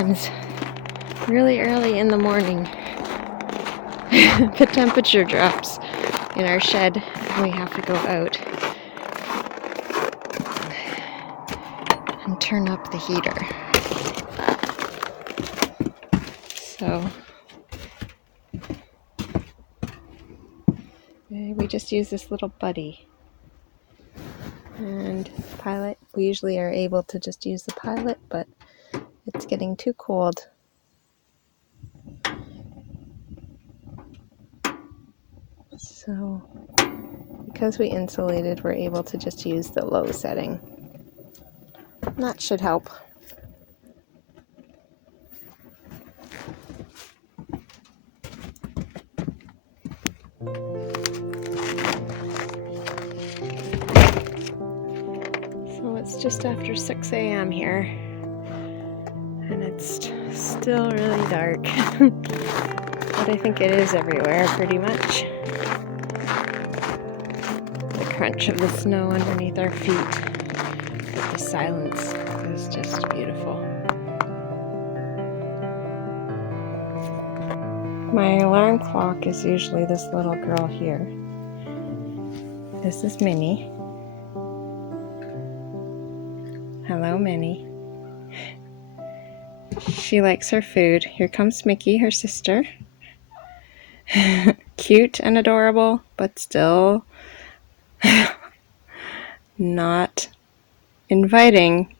sometimes really early in the morning the temperature drops in our shed and we have to go out and turn up the heater. So we just use this little buddy. And pilot, we usually are able to just use the pilot, but it's getting too cold. So because we insulated, we're able to just use the low setting. And that should help. So it's just after 6 a.m. here, and it's still really dark, but I think it is everywhere pretty much. The crunch of the snow underneath our feet, but the silence is just beautiful. My alarm clock is usually this little girl here. This is Minnie. Hello, Minnie. She likes her food. Here comes Mickey, her sister. Cute and adorable, but still not inviting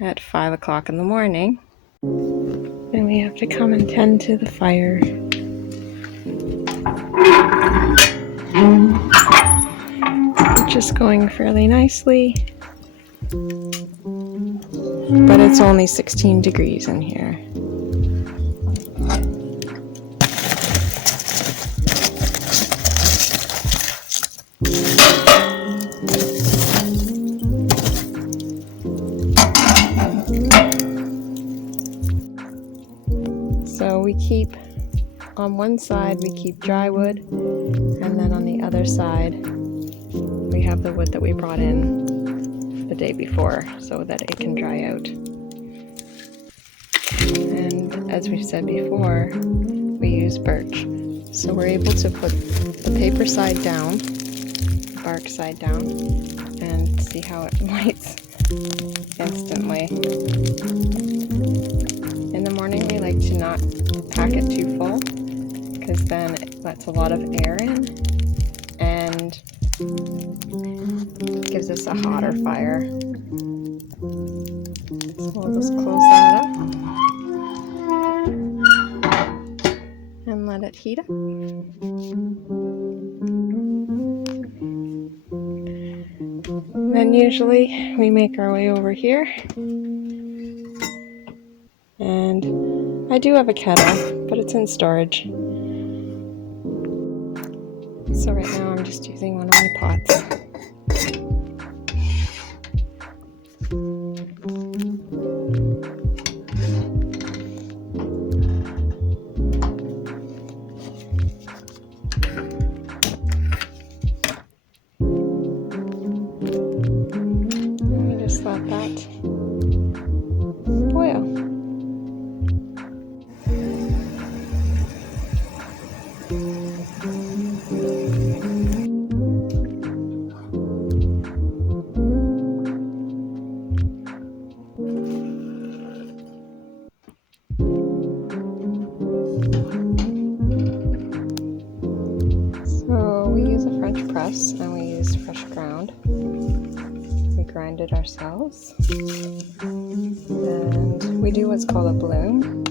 at 5 o'clock in the morning. And we have to come and tend to the fire. Which is going fairly nicely. But it's only 16 degrees in here. So we keep, on one side we keep dry wood, and then on the other side we have the wood that we brought in the day before so that it can dry out. And as we've said before, we use birch. So we're able to put the paper side down, the bark side down, and see how it lights instantly. In the morning we like to not pack it too full, because then it lets a lot of air in and gives us a hotter fire. So we'll just close that up and let it heat up. Then usually we make our way over here, and I do have a kettle, but it's in storage. So right now I'm just using one of my pots. And we just let that boil. So we use a French press and we use fresh ground. We grind it ourselves. And we do what's called a bloom.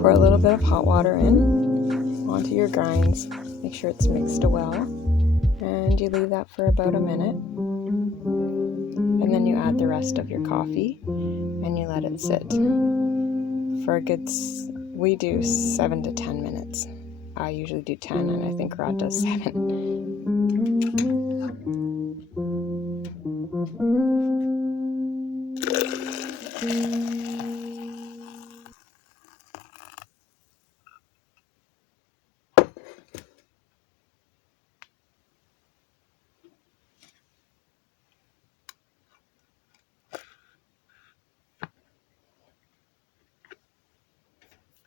Pour a little bit of hot water in onto your grinds. Make sure it's mixed well. And you leave that for about a minute. And then you add the rest of your coffee and you let it sit for a good, we do 7 to 10 minutes. I usually do 10, and I think Rod does 7.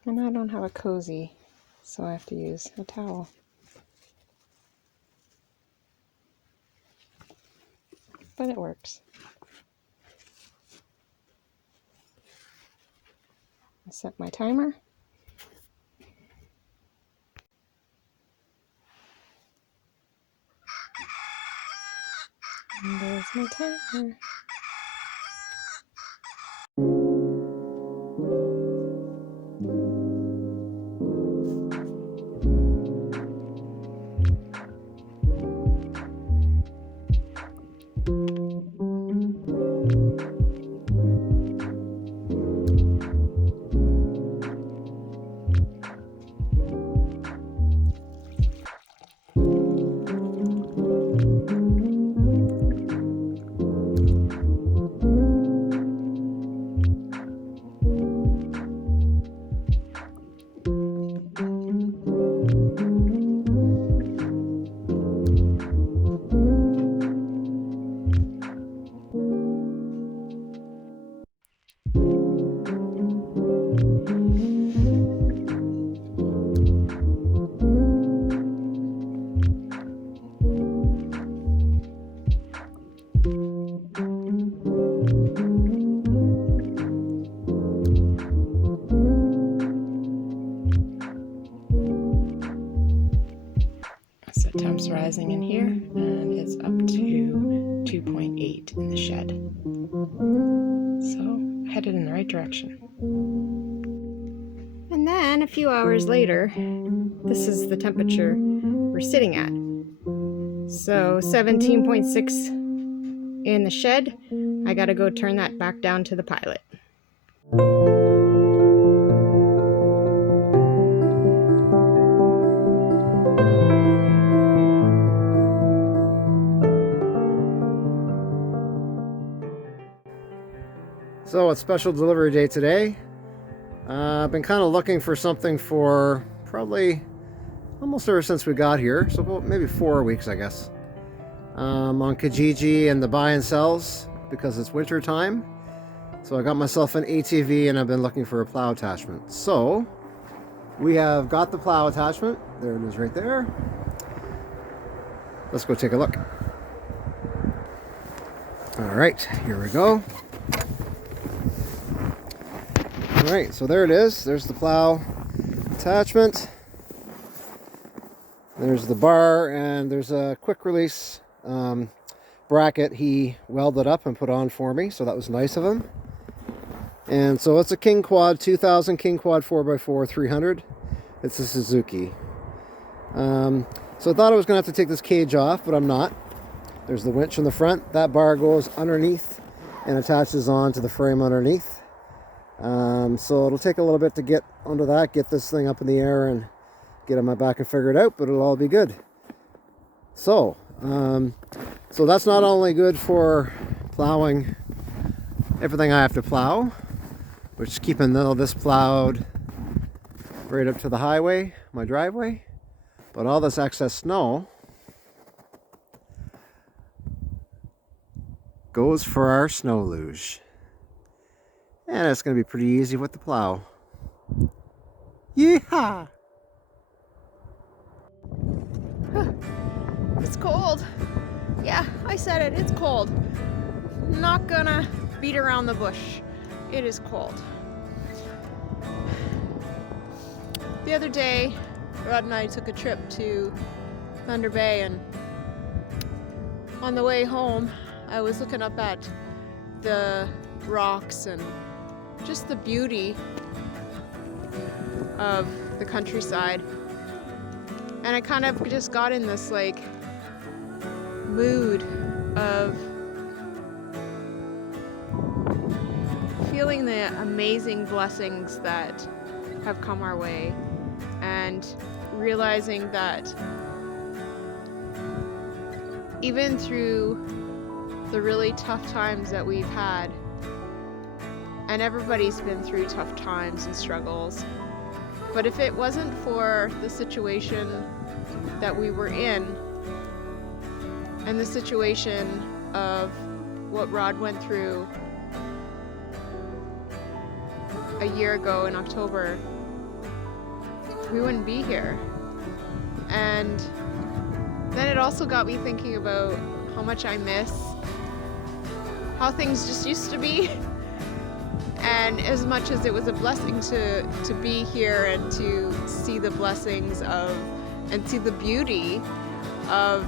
And I don't have a cozy, so I have to use a towel. But it works. I set my timer. And there's my timer. So temps rising in here, and it's up to 2.8 in the shed. So headed in the right direction. And then a few hours later, this is the temperature we're sitting at. So 17.6 in the shed. I gotta go turn that back down to the pilot. So it's special delivery day today. I've been kind of looking for something for probably almost ever since we got here, so about maybe 4 weeks, I guess. On Kijiji and the buy and sells because it's winter time. So I got myself an ATV and I've been looking for a plow attachment. So we have got the plow attachment. There it is right there. Let's go take a look. All right, here we go. All right, so there it is. There's the plow attachment. There's the bar, and there's a quick release bracket he welded up and put on for me, so that was nice of him. And so it's a King Quad 2000 King Quad 4x4 300. It's a Suzuki. So I thought I was going to have to take this cage off, but I'm not. There's the winch in the front. That bar goes underneath and attaches on to the frame underneath. So it'll take a little bit to get onto that, get this thing up in the air and get on my back and figure it out, but it'll all be good. So that's not only good for plowing everything I have to plow, which is keeping this plowed right up to the highway, my driveway, but all this excess snow goes for our snow luge. And it's going to be pretty easy with the plow. Yeeha! It's cold. Yeah, I said it. It's cold. Not gonna beat around the bush. It is cold. The other day, Rod and I took a trip to Thunder Bay, and on the way home, I was looking up at the rocks and just the beauty of the countryside, and I kind of just got in this like mood of feeling the amazing blessings that have come our way, and realizing that even through the really tough times that we've had, and everybody's been through tough times and struggles, but if it wasn't for the situation that we were in, and the situation of what Rod went through a year ago in October, we wouldn't be here. And then it also got me thinking about how much I miss how things just used to be. And as much as it was a blessing to be here and to see the blessings of and see the beauty of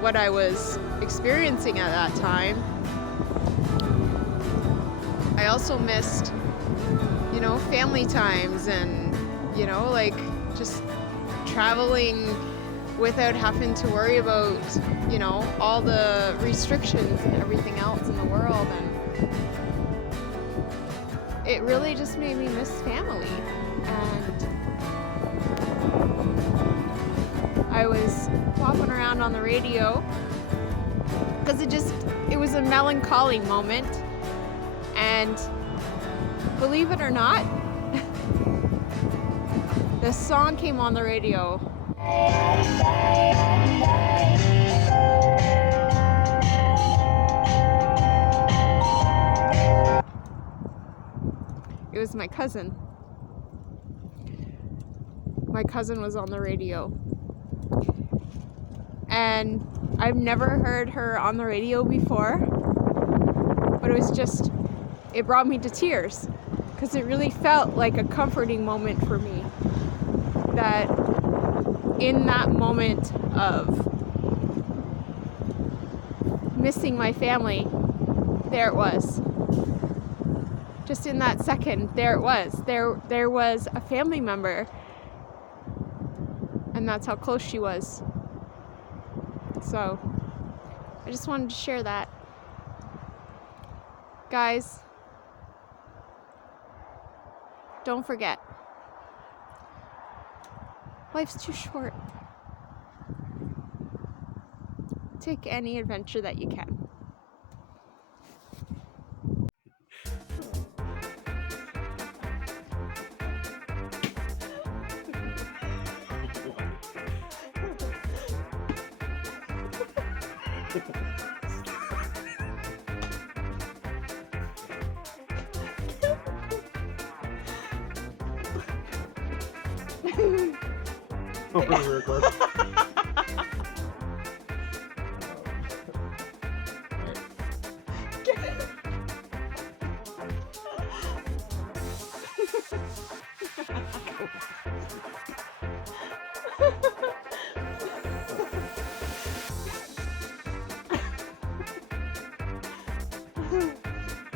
what I was experiencing at that time, I also missed, you know, family times and, you know, like just traveling without having to worry about, you know, all the restrictions and everything else in the world. And it really just made me miss family. And I was flopping around on the radio because it was a melancholy moment. And believe it or not, the song came on the radio. It was my cousin. My cousin was on the radio. And I've never heard her on the radio before, but it brought me to tears because it really felt like a comforting moment for me. That in that moment of missing my family, there it was. Just in that second, there it was. There was a family member, and that's how close she was. So, I just wanted to share that. Guys, don't forget. Life's too short. Take any adventure that you can.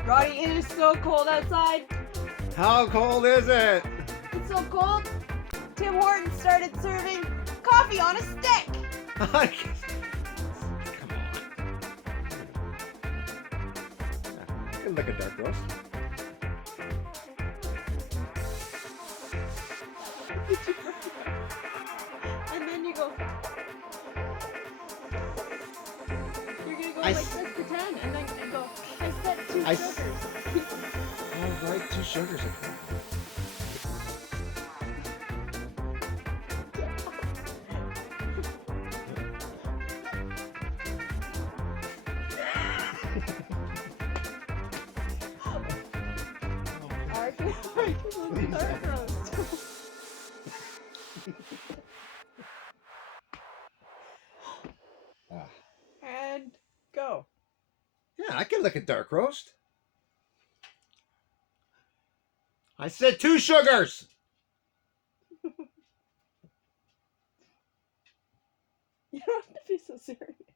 Roddy, it is so cold outside. How cold is it? It's so cold. Tim Hortons started serving coffee on a stick. Come on. It's like a dark roast. And then you go. You're gonna go I like s- this to 10 and then go. I said two I s- sugars. All right, 2 sugars. I can dark roast. And go. Yeah, I can lick a dark roast. I said 2 sugars. You don't have to be so serious.